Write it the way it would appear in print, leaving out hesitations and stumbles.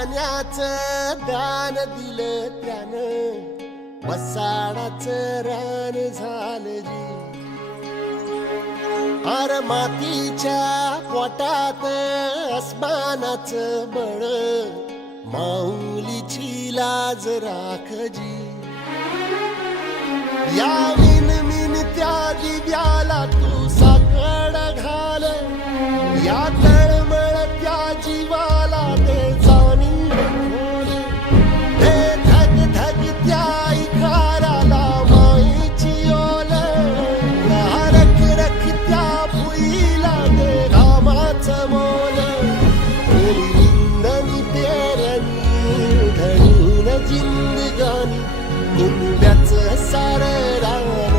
पाण्याचं दान दिलं त्यानं, वसाडाचं रान झालं जी. अर मातीच्या पोटात अस्मानाचं बळ, माऊलीची लाज राखजी. या मिनमिनत्या दिव्याला तू साकड घाल, या तळमळत्या जीवाला ते जाणीव खोल. हे धग धगत्या इकाराला माईची ओल, या रखरखत्या भुईला ते घामाचं मोल. निंदनी पेरणी घडून जिंदगानी, कुंब्याचं सार रान